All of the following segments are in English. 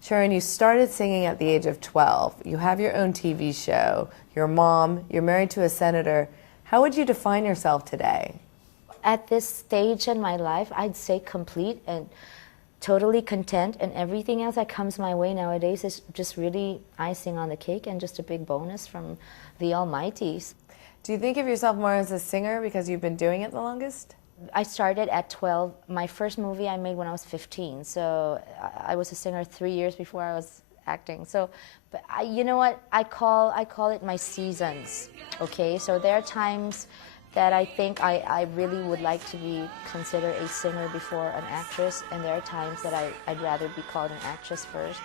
Sharon, you started singing at the age of 12. You have your own TV show, you're a mom, you're married to a senator. How would you define yourself today? At this stage in my life, I'd say complete and totally content, and everything else that comes my way nowadays is just really icing on the cake and just a big bonus from the almighties. Do you think of yourself more as a singer because you've been doing it the longest? I started at 12. My first movie I made when I was 15, so I was a singer 3 years before I was acting. So, but you know what? I call it my seasons. Okay, so there are times that I think I really would like to be considered a singer before an actress, and there are times that I'd rather be called an actress first.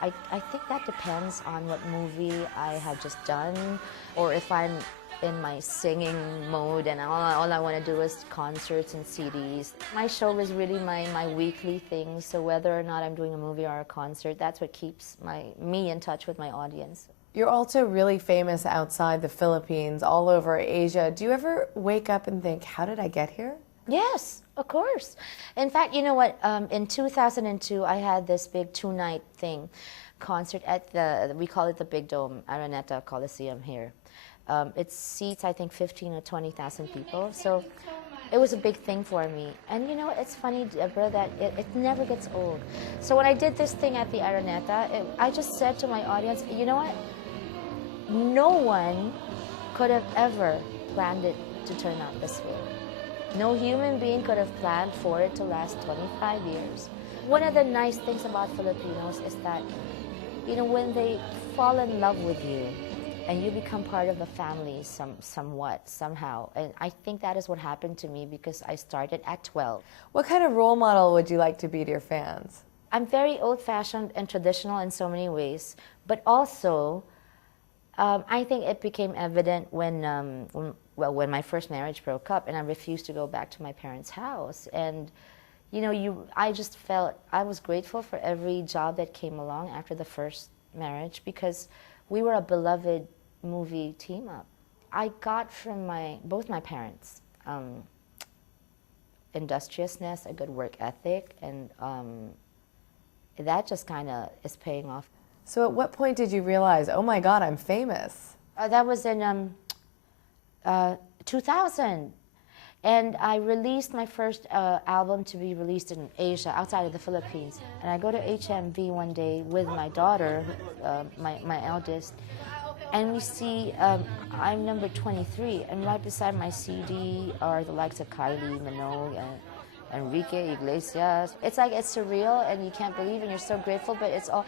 I think that depends on what movie I have just done, or if I'm in my singing mode and all I want to do is concerts and CDs. My show is really my weekly thing, so whether or not I'm doing a movie or a concert, that's what keeps me in touch with my audience. You're also really famous outside the Philippines, all over Asia. Do you ever wake up and think, how did I get here? Yes, of course. In fact, you know what? In 2002, I had this big two-night concert at we call it the Big Dome, Araneta Coliseum here. It seats, I think, 15 or 20,000 people. So it was a big thing for me. And you know, it's funny, Deborah, that it never gets old. So when I did this thing at the Araneta, I just said to my audience, you know what? No one could have ever planned it to turn out this way. No human being could have planned for it to last 25 years. One of the nice things about Filipinos is that, you know, when they fall in love with you, and you become part of the family somehow. And I think that is what happened to me because I started at 12. What kind of role model would you like to be to your fans? I'm very old-fashioned and traditional in so many ways, but also I think it became evident when my first marriage broke up and I refused to go back to my parents' house. And you know, I just felt I was grateful for every job that came along after the first marriage because we were a beloved movie team up. I got from both my parents industriousness, a good work ethic, and that just kind of is paying off. So at what point did you realize, oh my God, I'm famous? That was in 2000. And I released my first album to be released in Asia, outside of the Philippines. And I go to HMV one day with my daughter, my eldest, and we see I'm number 23, and right beside my CD are the likes of Kylie Minogue and Enrique Iglesias. It's like it's surreal, and you can't believe, and you're so grateful, but it's all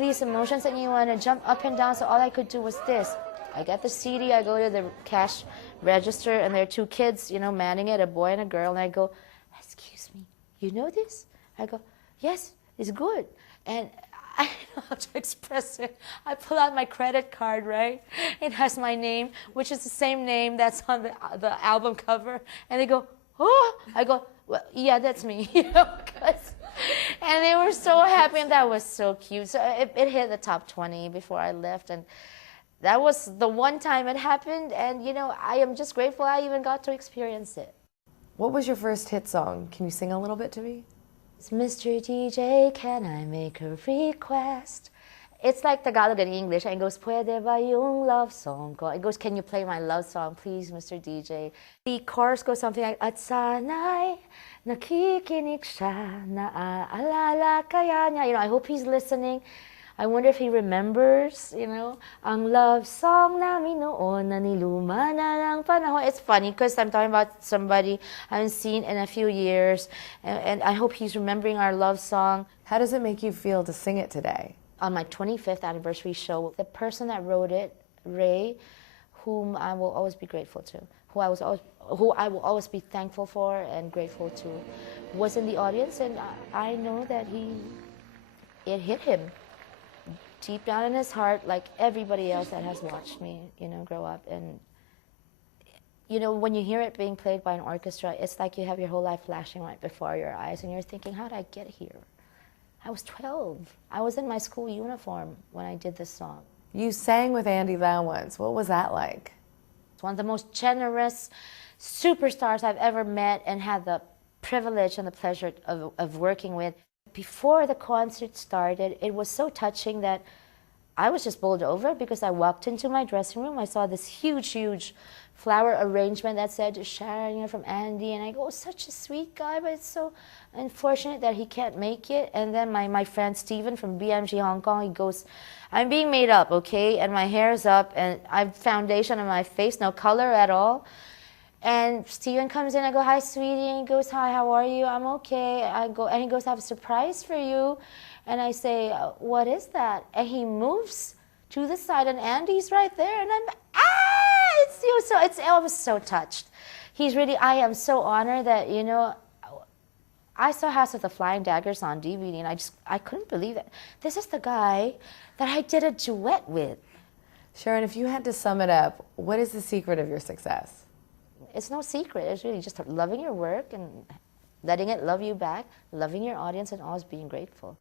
these emotions, and you want to jump up and down, so all I could do was this. I get the CD, I go to the cash register, and there are two kids, you know, manning it, a boy and a girl, and I go, excuse me, you know this? I go, yes, it's good. And I don't know how to express it. I pull out my credit card, right? It has my name, which is the same name that's on the album cover. And they go, oh! I go, well, yeah, that's me. You know, and they were so happy, and that was so cute. So it hit the top 20 before I left, and that was the one time it happened, and you know, I am just grateful I even got to experience it. What was your first hit song? Can you sing a little bit to me? It's Mr. DJ, can I make a request? It's like Tagalog and English, and it goes, Pwede ba yung love song ko? It goes, can you play my love song, please, Mr. DJ? The chorus goes something like, At sana'y nakikinig siya, naaalala kaya niya. You know, I hope he's listening. I wonder if he remembers, you know, ang love song namin noon na niluma na ng panahon. It's funny because I'm talking about somebody I haven't seen in a few years, and I hope he's remembering our love song. How does it make you feel to sing it today? On my 25th anniversary show, the person that wrote it, Ray, whom I will always be grateful to, who I will always be thankful for and grateful to, was in the audience, and I know that it hit him deep down in his heart, like everybody else that has watched me, you know, grow up. And you know, when you hear it being played by an orchestra, it's like you have your whole life flashing right before your eyes, and you're thinking, how did I get here? I was 12. I was in my school uniform when I did this song. You sang with Andy Lau once. What was that like? It's one of the most generous superstars I've ever met and had the privilege and the pleasure of working with. Before the concert started, it was so touching that I was just bowled over because I walked into my dressing room. I saw this huge, huge flower arrangement that said, Sharon, you know, from Andy. And I go, oh, such a sweet guy, but it's so unfortunate that he can't make it. And then my friend Steven from BMG Hong Kong, he goes, I'm being made up, okay? And my hair's up, and I have foundation on my face, no color at all. And Steven comes in, I go, hi, sweetie. And he goes, hi, how are you? I'm okay. I go, and he goes, I have a surprise for you. And I say, what is that? And he moves to the side, and Andy's right there. And I'm, it's, you know, I was so touched. He's really, I am so honored that, you know, I saw House of the Flying Daggers on DVD, and I couldn't believe it. This is the guy that I did a duet with. Sharon, if you had to sum it up, what is the secret of your success? It's no secret. It's really just loving your work and letting it love you back, loving your audience, and always being grateful.